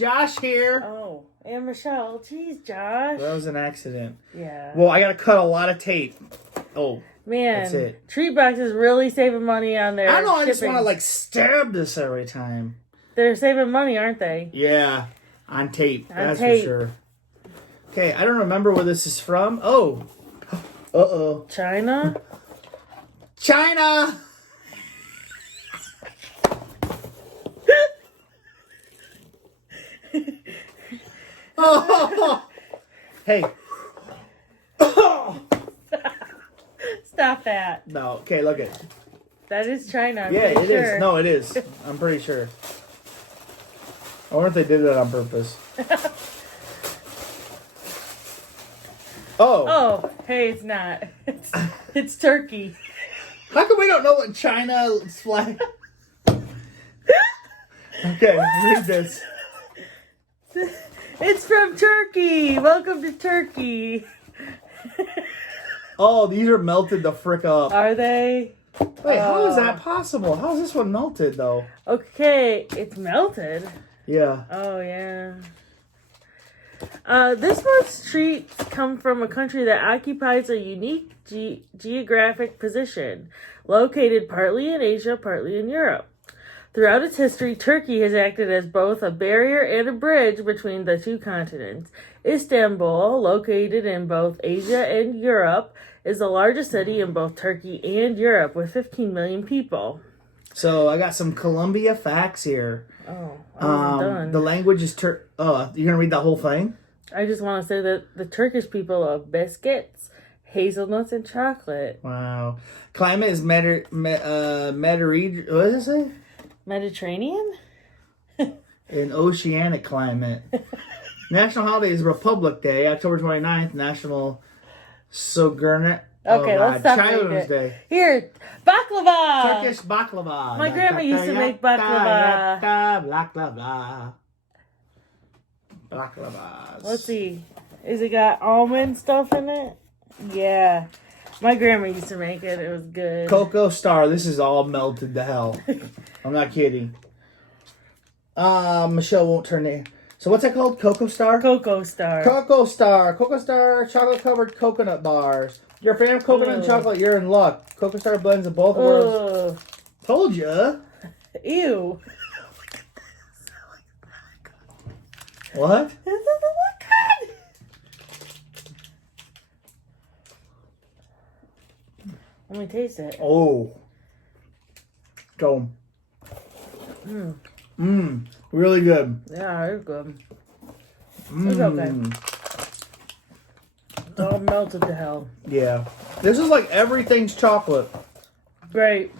Josh here. Oh, and Michelle. Jeez, Josh. That was an accident. Yeah. Well, I gotta cut a lot of tape. Oh, Man, that's it. Treat Box is really saving money on their I know. I just shipping. want to like stab this every time. They're saving money, aren't they? Yeah, on tape. That's tape. for sure. Okay, I don't remember where this is from. Oh, China. China. Oh, hey. Stop that. No, okay, look it. That is China. I'm Yeah, it pretty is. sure. No, it is. I'm pretty sure. I wonder if they did that on purpose. Oh. Oh, hey, it's not. It's Turkey. How come we don't know what China's flag? Okay, read this. It's from Turkey. Welcome to Turkey. Oh, these are melted the frick up. Are they? Wait, how is that possible? How is this one melted, though? Okay, it's melted. Yeah. Oh, yeah. This month's treats come from a country that occupies a unique geographic position, located partly in Asia, partly in Europe. Throughout its history, Turkey has acted as both a barrier and a bridge between the two continents. Istanbul, located in both Asia and Europe, is the largest city in both Turkey and Europe, with 15 million people. So I got some Colombia facts here. Oh, I wasn't done. The language is you're gonna read that whole thing? I just want to say that the Turkish people love biscuits, hazelnuts, and chocolate. Wow. Climate is what does it say? Mediterranean? An oceanic climate. National holiday is Republic Day, October 29th. National Sojourner. Okay, let's stop reading Children's it. Day. Here, baklava! Turkish baklava. My grandma used to make baklava. Baklava. Baklavas. Let's see. Is it got almond stuff in it? Yeah. My grandma used to make it. It was good. Coco Star. This is all melted to hell. I'm not kidding. Michelle won't turn it. So what's that called? Coco Star? Coco Star. Coco Star. Coco Star chocolate-covered coconut bars. You're a fan of coconut and chocolate, you're in luck. Coco Star blends of both worlds. Told ya. Ew. What? This doesn't look good. Let me taste it. Oh. Go. Really good. Yeah, it's good. It's okay. It's all melted to hell. Yeah. This is like everything's chocolate. Great.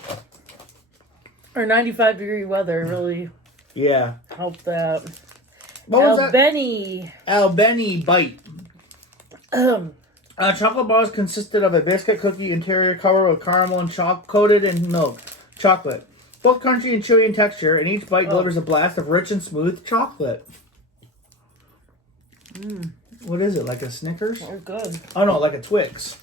Our 95-degree weather really helped that. What was that? Albeni Bite. Chocolate bars consisted of a biscuit cookie interior covered with caramel and coated in milk. Chocolate. Both crunchy and chewy in texture, and each bite delivers a blast of rich and smooth chocolate. What is it, like a Snickers? They're good. Oh no, like a Twix.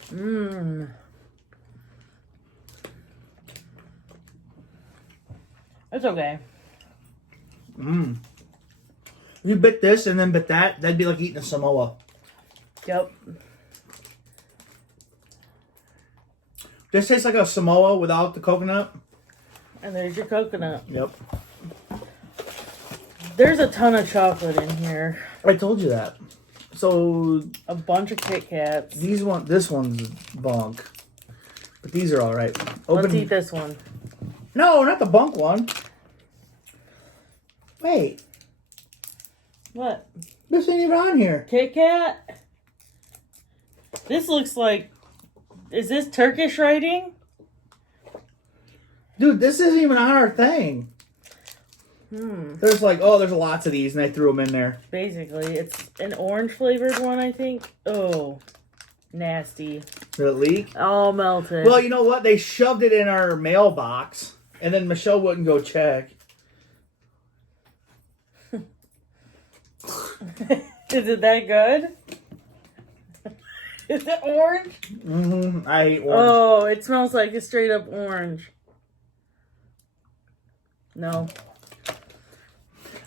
It's okay. If you bit this and then bit that, that'd be like eating a Samoa. Yep. This tastes like a Samoa without the coconut. And there's your coconut. Yep. There's a ton of chocolate in here. I told you that. So A bunch of Kit Kats. this one's bunk. But these are alright. Let's eat this one. No, not the bunk one. Wait. What? This ain't even on here. Kit Kat? This looks like... Is this Turkish writing? Dude, this isn't even on our thing. There's like, there's lots of these, and I threw them in there. Basically, it's an orange flavored one, I think. Oh, nasty. Did it leak? All melted. Well, you know what? They shoved it in our mailbox, and then Michelle wouldn't go check. Is it that good? Is it orange? I hate orange. Oh, it smells like a straight up orange. No.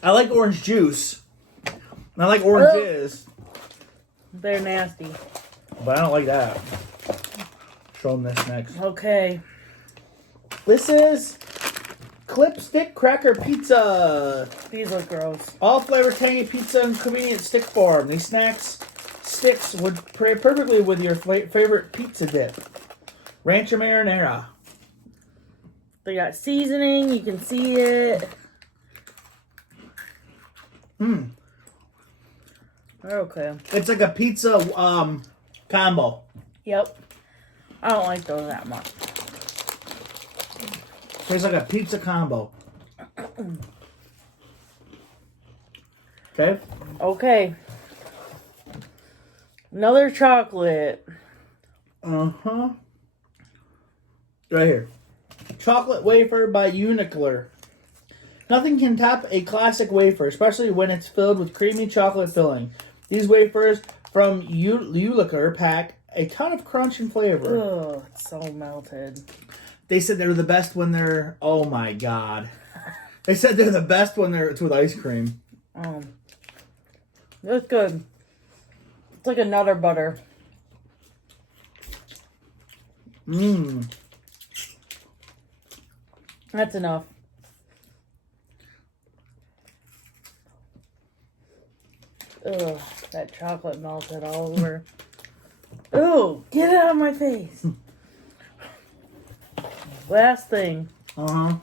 I like orange juice. I like oranges, They're nasty. but I don't like that. Show them this next. Okay. This is Clipstick Cracker Pizza. These look gross. All flavor tangy pizza in convenient stick form. These sticks would pair perfectly with your favorite pizza dip. Rancho marinara. They got seasoning. You can see it. They're okay. It's like a pizza combo. Yep. I don't like those that much. Tastes like a pizza combo. Okay. Okay. Another chocolate. Uh-huh. Right here. Chocolate wafer by Uniclear. Nothing can top a classic wafer, especially when it's filled with creamy chocolate filling. These wafers from Uniclear pack a ton of crunch and flavor. Oh, it's so melted. They said they're the best when they're... Oh, my God. They said they're the best when it's with ice cream. That's good. It's like a Nutter Butter. Mmm. That's enough. Ugh, that chocolate melted all over. Ooh, get it out of my face. Last thing. Uh-huh.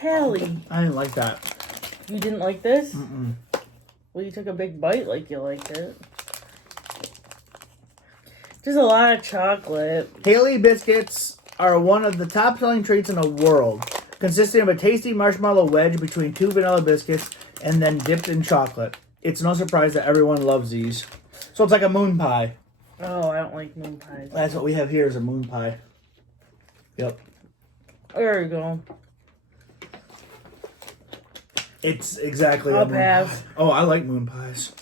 Hallie. I didn't like that. You didn't like this? Mm-mm. Well, you took a big bite like you liked it. Just a lot of chocolate. Haley biscuits are one of the top-selling treats in the world, consisting of a tasty marshmallow wedge between two vanilla biscuits and then dipped in chocolate. It's no surprise that everyone loves these. So it's like a moon pie. Oh, I don't like moon pies. That's what we have here is a moon pie. Yep. There you go. It's exactly I'll a moon pass. pie. Oh, I like moon pies.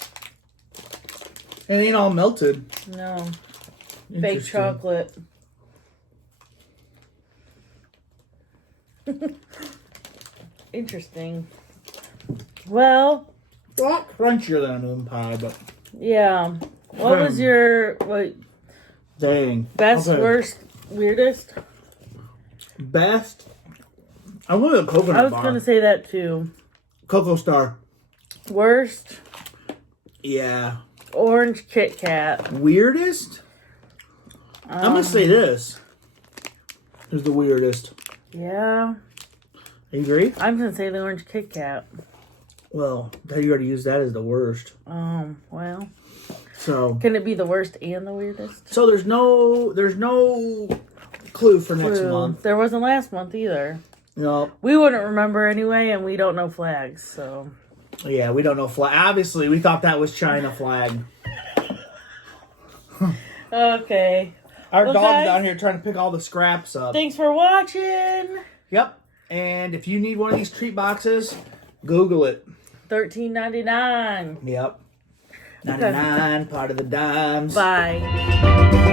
It ain't all melted. No. Fake Interesting. chocolate. Interesting. Well, A lot crunchier than a moon pie, but yeah. What was your dang. best, Okay. worst, weirdest? Best? I went with a coconut I was bar. going to say that too. Cocoa Star. Worst, Yeah. orange Kit Kat. Weirdest? I'm going to say this is the weirdest. Yeah. You agree? I'm going to say the orange Kit Kat. Well, you already used that as the worst. Well. So Can it be the worst and the weirdest? So there's no clue for next True. month. There wasn't last month either. No. We wouldn't remember anyway, and we don't know flags, so. Yeah, we don't know flag. Obviously, we thought that was China flag. Okay. Our Well, dog's guys, down here trying to pick all the scraps up. Thanks for watching. Yep. And if you need one of these treat boxes, Google it. $13.99. Yep. 99, part of the dimes. Bye.